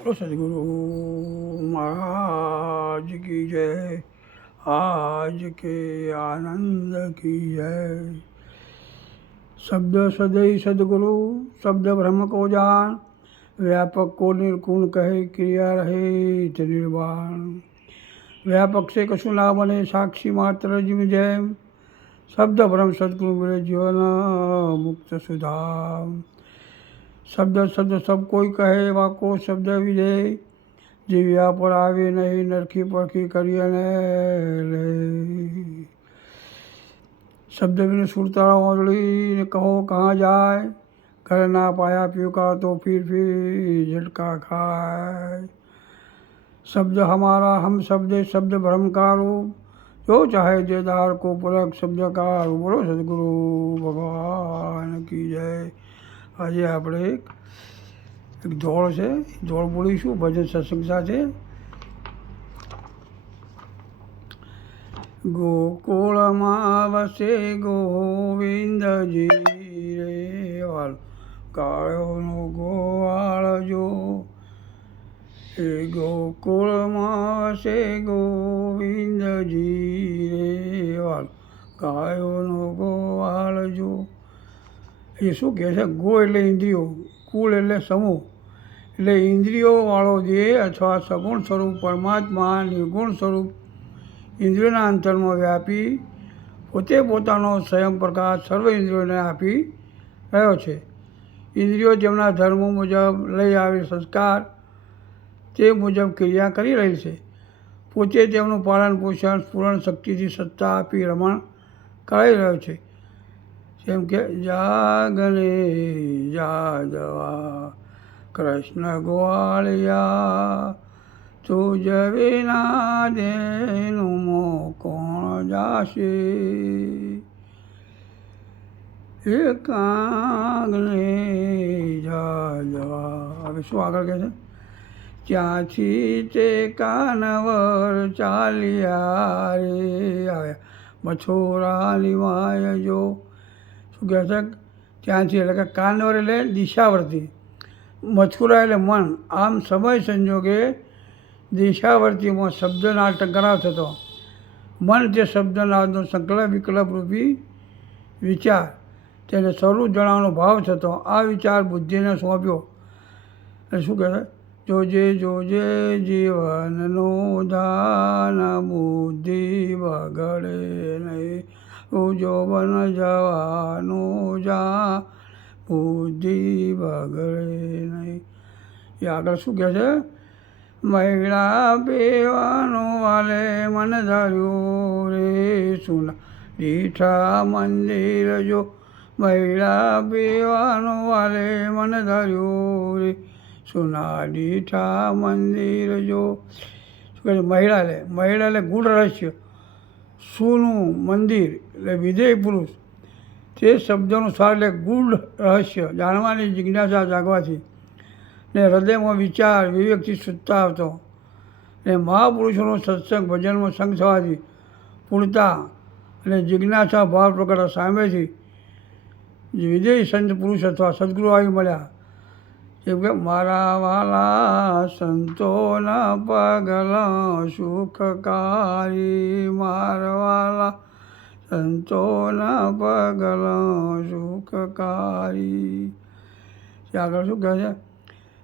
बोलो सदगुरु महाराज की जय। आज के आनंद की जय। शब्द सदैव सदगुरु, शब्द ब्रह्म को जान, व्यापक को निर्गुण कहे, क्रिया रहे निर्वाण। व्यापक से कशु ना बने, साक्षी मात्र जिम जय। शब्द ब्रह्म सदगुरु मेरे जीवन मुक्त सुधाम। शब्द शब्द सब कोई कहे, वाको शब्द विजय। जीव्या पर आवे नहीं, नरखी परखी करिए ले। शब्द बिन सुरता ओंधड़ी ने कहो कहाँ जाए। घर ना पाया पियो का तो फिर झटका खाए। शब्द हमारा हम शब्द, शब्द ब्रह्म का रूप। जो चाहे देदार को परख शब्द का रूप। बोलो सदगुरु भगवान की जय। આજે આપણે એક ધોળ છે, ધોળ બોલીશું ભજન સત્સંગ સાથે. ગોકુળમાં વસે ગોવિંદજી રે, વાલ કાળોનો ગોવાળ જો. એ ગોકુળમાં વસે ગોવિંદજી રે, વાલ ગાયોનો ગોવાળ જો. એ શું કહે છે? ગો એટલે ઇન્દ્રિયો, કુળ એટલે સમૂહ. એટલે ઇન્દ્રિયોવાળો દેહ અથવા સગુણ સ્વરૂપ પરમાત્મા નિર્ગુણ સ્વરૂપ ઇન્દ્રિયોના અંતરમાં વ્યાપી પોતે પોતાનો સ્વયં પ્રકાશ સર્વ ઇન્દ્રિયોને આપી રહ્યો છે. ઇન્દ્રિયો તેમના ધર્મો મુજબ લઈ આવેલ સંસ્કાર તે મુજબ ક્રિયા કરી રહી છે. પોતે તેમનું પાલન પોષણ પૂરણ શક્તિથી સત્તા આપી રમણ કરાવી રહ્યો છે. જેમ કે જાગને જાગવા કૃષ્ણ ગોવાળિયા, તુજ વિના દેનું મો કોણ જાશે. એકાગ્ને જાગવા. હવે શું આગળ કહે છે? ત્યાંથી તે કાનવર ચાલ્યા રે આવ્યા, મથુરાની માય જો. શું કહે છે? ત્યાંથી એટલે કે કાનવર એટલે દિશાવર્તી, મથુરા એટલે મન. આમ સમય સંજોગે દિશાવર્તીમાં શબ્દનાદ ટંકારાવ થતો. મન તે શબ્દનાદનો સંકલ્પ વિકલ્પ રૂપી વિચાર, તેને સ્વરૂપ જણાવવાનો ભાવ થતો. આ વિચાર બુદ્ધિને સોંપ્યો. એટલે શું કહે છે? જોજે જોજે જીવનનું દાન, બુદ્ધિ બગડે નહીં. જોબન જવાનું જા, બુદ્ધિ બગડે નહીં. એ આગળ શું કહે છે? મહિલા પીવાનું વાલે મન ધર્યું રે, સુના દીઠા મંદિર જો. મહિલા પીવાનું વાલે મન ધર્યું રે, સુના દીઠા મંદિર જો. શું કહે છે? મહિલા એટલે ગૂઢ રહસ્ય. સુનું મંદિર એટલે વિધેય પુરુષ. તે શબ્દનું સાર એટલે ગૂઢ રહસ્ય, જાણવાની જિજ્ઞાસા જાગવાથી ને હૃદયમાં વિચાર વિવેકથી સુધતા આવતો. ને મહાપુરુષોનો સત્સંગ ભજનમાં સંગ થવાથી પૂર્ણતા અને જિજ્ઞાસા ભાવ પ્રગટ સામેથી વિદેહી સંત પુરુષ અથવા સદગુરુ આવી મળ્યા. જેમ કે મારા વાલા સંતોના પગલાં સુખકારી, મારા વાલા સંતોના પગલાં સુખકારી. આગળ શું કહે છે?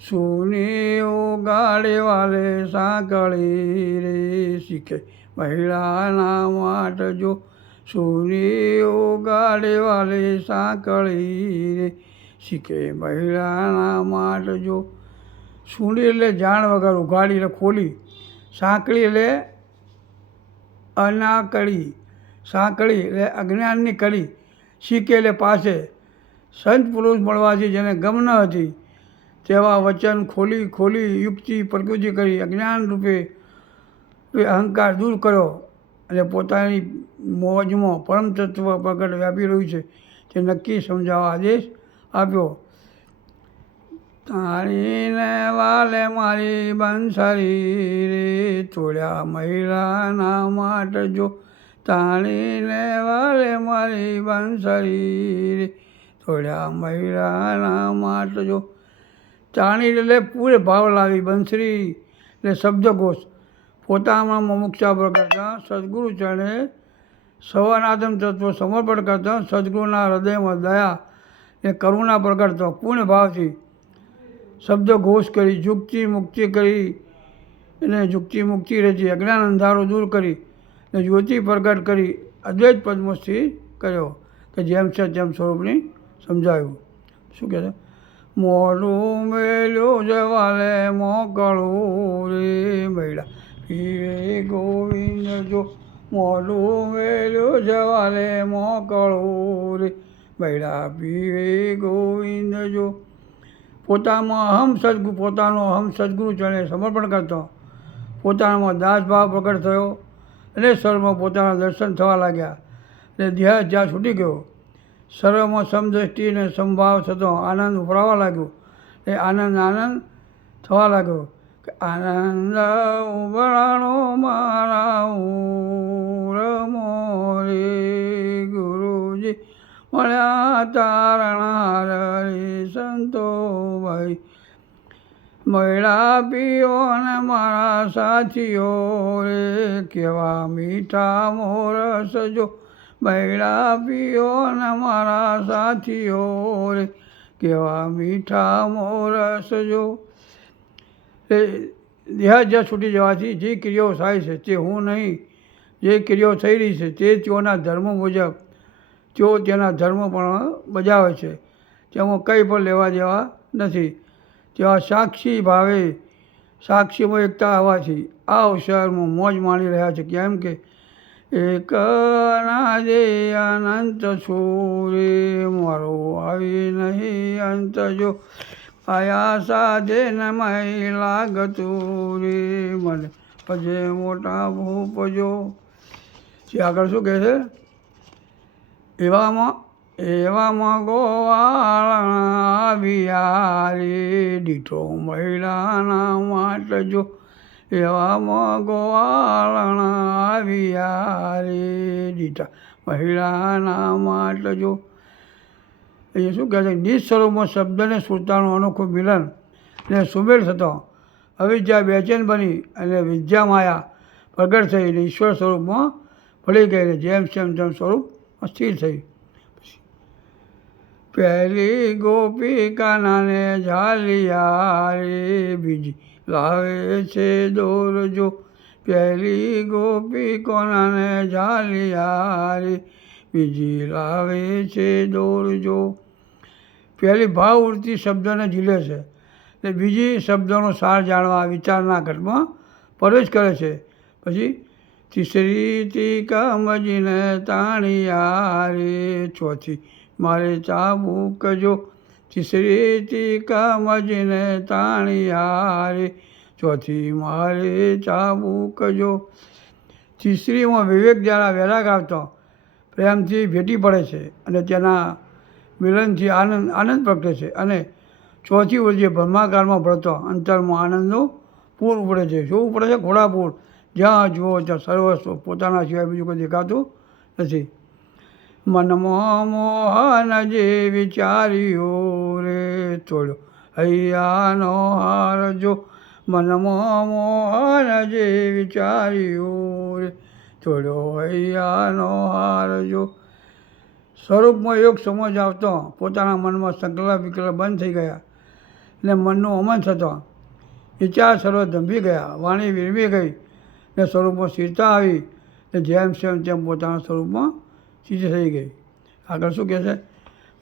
સુની ઉગાડી વાલે સાંકળી રે, શીખે મહિલાના માટે જો. સુની ઉગાડી વાલે સાંકળી રે, શીખે મહિલાના માટે જો. સુણી એટલે જાણ વગર, ઉઘાડી એટલે ખોલી, સાંકળી એટલે અનાકળી, સાંકળી એટલે અજ્ઞાનની કળી, શીખે એટલે પાસે. સંત પુરુષ મળવાથી જેને ગમ ન હતી તેવા વચન ખોલી ખોલી યુક્તિ પ્રકૃતિ કરી અજ્ઞાન રૂપે અહંકાર દૂર કર્યો અને પોતાની મોજમાં પરમ તત્વ પ્રગટ વ્યાપી રહ્યું છે તે નક્કી સમજાવવા આદેશ આપ્યો. તાણીને વાલે મારી બંસરી રે, તોડ્યા મહિલાના માટે જો. તાણીને વાલે મારી બંસરી રે, તોડ્યા મહિલાના માટે જો. ચાણી એટલે પૂરે ભાવ લાવી. બંસરી એટલે શબ્દઘોષ. પોતામાં મુમુક્ષા પ્રગટતા સદગુરુ ચરણે સવનાતમ તત્વ સમર્પણ કરતા સદગુરુના હૃદયમાં દયા ને કરુણા પ્રગટતો પૂર્ણ ભાવથી શબ્દઘોષ કરી યુક્તિ મુક્તિ કરી અને યુક્તિ મુક્તિ રચી અજ્ઞાન અંધારો દૂર કરી ને જ્યોતિ પ્રગટ કરી અદ્વૈત પદમાં સ્થિર કર્યો કે જેમ છે તેમ સ્વરૂપની સમજાયું. શું કહે છે? મોઢું મેલ્યું જવાલે મોકળું રે મૈડા પીવે ગોવિંદ જો. મોઢું મેલ્યું જવાલે મોકળું રે મૈડા પીવે ગોવિંદ જો. પોતાનો અહમ સદગુરુ ચરણે સમર્પણ કરતો પોતાનામાં દાસભાવ પ્રગટ થયો અને સર્વમાં પોતાના દર્શન થવા લાગ્યા અને દેહ જ્યાં છૂટી ગયો. સર્વમાં સમદ્રષ્ટિ અને સમભાવ થતો આનંદ ઉભરાવા લાગ્યો એ આનંદ થવા લાગ્યો કે આનંદ ઉભરાણો મારા રમો રે ગુરુજી મળ્યા તારણા રે સંતો ભાઈ મળ્યા પીઓ ને મારા સાથીઓ રે કેવા મીઠા મોરસ જો. મળ્યા પીઓ ને મારા સાથીઓ રે કેવા મીઠા મોરસ જો. એ દેહ જ્યાં છૂટી જવાથી જે ક્રિયાઓ થાય છે તે હું નહીં, જે ક્રિયાઓ થઈ રહી છે તે તેઓના ધર્મ મુજબ તેઓ તેના ધર્મ પણ બજાવે છે. તેમાં કંઈ પણ લેવા દેવા નથી. તેવા સાક્ષી ભાવે સાક્ષીમાં એકતા આવવાથી આ અવસરમાં મોજ માણી રહ્યા છે. કેમ કે એકના જે અનંત છું રે મારો આવી નહીં અંત જો. આયા સાથે ન મય લાગતું રે મને પજે મોટા ભૂપ જો. આગળ શું કહે છે? એવામાં ગોવાળણા આવ્યા રે દીઠો મહિલાના માટે જો. એવામાં ગોવાળણા આવ્યા રે દીઠા મહિલાના માટે જો. એ શું કહે છે? નિજ સ્વરૂપમાં શબ્દને સુરતાનો અનોખું મિલન ને સુમેળ થતો અવિદ્યા બેચેન બની અને વિદ્યા માયા પ્રગટ થઈ અને ઈશ્વર સ્વરૂપમાં ભળી ગઈ જેમ તેમ સ્વરૂપ અસ્થિર થઈ. પહેલી ગોપિકાનાને ઝાલિયા રે બીજી લાવે છે દોરજો. પહેલી ગોપિકોનાને ઝાલિયા રે બીજી લાવે છે દોરજો. પહેલી ભાવવૃત્તિ શબ્દને ઝીલે છે ને બીજી શબ્દોનો સાર જાણવા વિચારના ઘટમાં પ્રવેશ કરે છે. પછી તીસરી ટીકામજીને તાણિયા રે ચોથી મારે ચાબુક જો. તીસરી ટીકામજીને તાણિયા રે ચોથી મારે ચાબુક જો. તીસરીમાં વિવેક દ્વારા વહેલા આવતો પ્રેમથી ભેટી પડે છે અને તેના મિલનથી આનંદ પ્રગટે છે. અને ચોથી વૃત્તિ બ્રહ્માકારમાં ભળતો અંતરમાં આનંદનો પૂર ઉપડે છે. શું ઉપડે છે? ઘોડાપૂર. જ્યાં જુઓ ત્યાં સર્વસ્વ પોતાના સિવાય બીજું કોઈ દેખાતું નથી. મનમાં મોહન જે વિચાર્યો રે તોડ્યો હૈયાનો હાર જો. મનમાં મોહન જે વિચાર્યો રે તોડ્યો હૈયાનો હાર જો. સ્વરૂપમાં યોગ સમજ આવતો પોતાના મનમાં સંકલ્પ વિકલ્પ બંધ થઈ ગયા ને મનનું અમન થતો વિચાર સર્વ ધંભી ગયા વાણી વિરમી ગઈ ને સ્વરૂપમાં સ્થિરતા આવી ને જેમ તેમ પોતાના સ્વરૂપમાં સ્થિર થઈ ગઈ. આગળ શું કહે છે?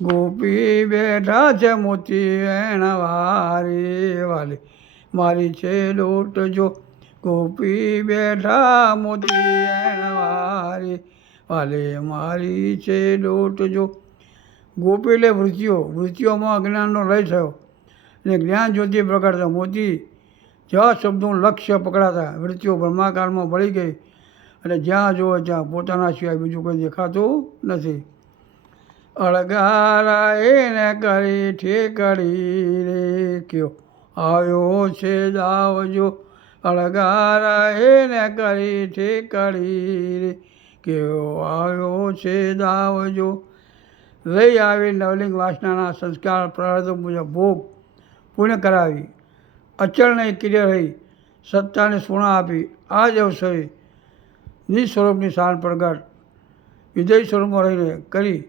ગોપી બેઠા છે મોતી વેણવારી વાલી મારી છે લોટ જો. ગોપી બેઠા મોતી વેણવારી વાલી મારી છે લોટ જો. ગોપી એટલે વૃત્તિઓમાં અજ્ઞાનનો લય થયો અને જ્ઞાન જ્યોતિ પ્રગટતા મોતી જ્યાં શબ્દોનું લક્ષ્ય પકડાતા વૃત્તિઓ બ્રહ્માકારમાં ભળી ગઈ અને જ્યાં જુઓ ત્યાં પોતાના સિવાય બીજું કોઈ દેખાતું નથી. અળગારા એને કરી ઠેકડી રે કયો આવ્યો છે દાવજો. અળગારા એને કરી ઠેકડી રે કયો આવ્યો છે દાવજો. લઈ આવી નવલિંગ વાસનાના સંસ્કાર પ્રારબ્ધ મુજબ ભોગ પુણ્ય કરાવી, અચળને કિરે રહી, સત્તાને સુણા આપી, આ જ અવસરે નિજ સ્વરૂપની શાન પ્રગટ વિદેહ સ્વરૂપમાં રહીને કરી,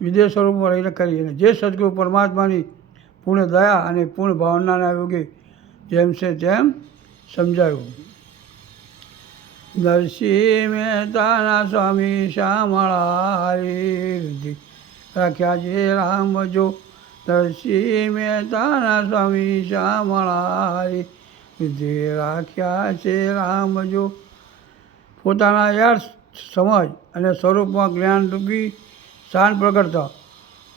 વિદેહ સ્વરૂપમાં રહીને કરી, અને જે સદગુરુ પરમાત્માની પૂર્ણ દયા અને પૂર્ણ ભાવનાના યોગે જેમ છે તેમ સમજાયું. નરસિંહ મહેતાના સ્વામી શામળા રે રાખ્યા છે રામ જો, નરસિંહ મહેતાના સ્વામી શામળા રે રાખ્યા છે રામ જો. પોતાના યર્થ સમજ અને સ્વરૂપમાં જ્ઞાનરૂપી શાન પ્રગટતા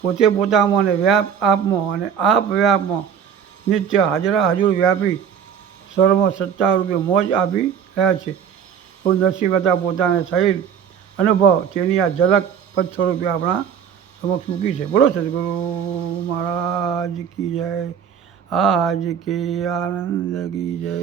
પોતે પોતામાં અને વ્યાપ આપમાં અને આપ વ્યાપમાં નિત્ય હાજરા હજુર વ્યાપી સ્વરમાં સત્તારૂપે મોજ આપી રહ્યા છે. નરસિંહ મહેતા પોતાને થયેલ અનુભવ તેની આ ઝલક પદ સ્વરૂપે આપણા સમક્ષ મૂકી છે. બોલો સદગુરુ મહારાજ કી જય, આજ કે આનંદ કી જય.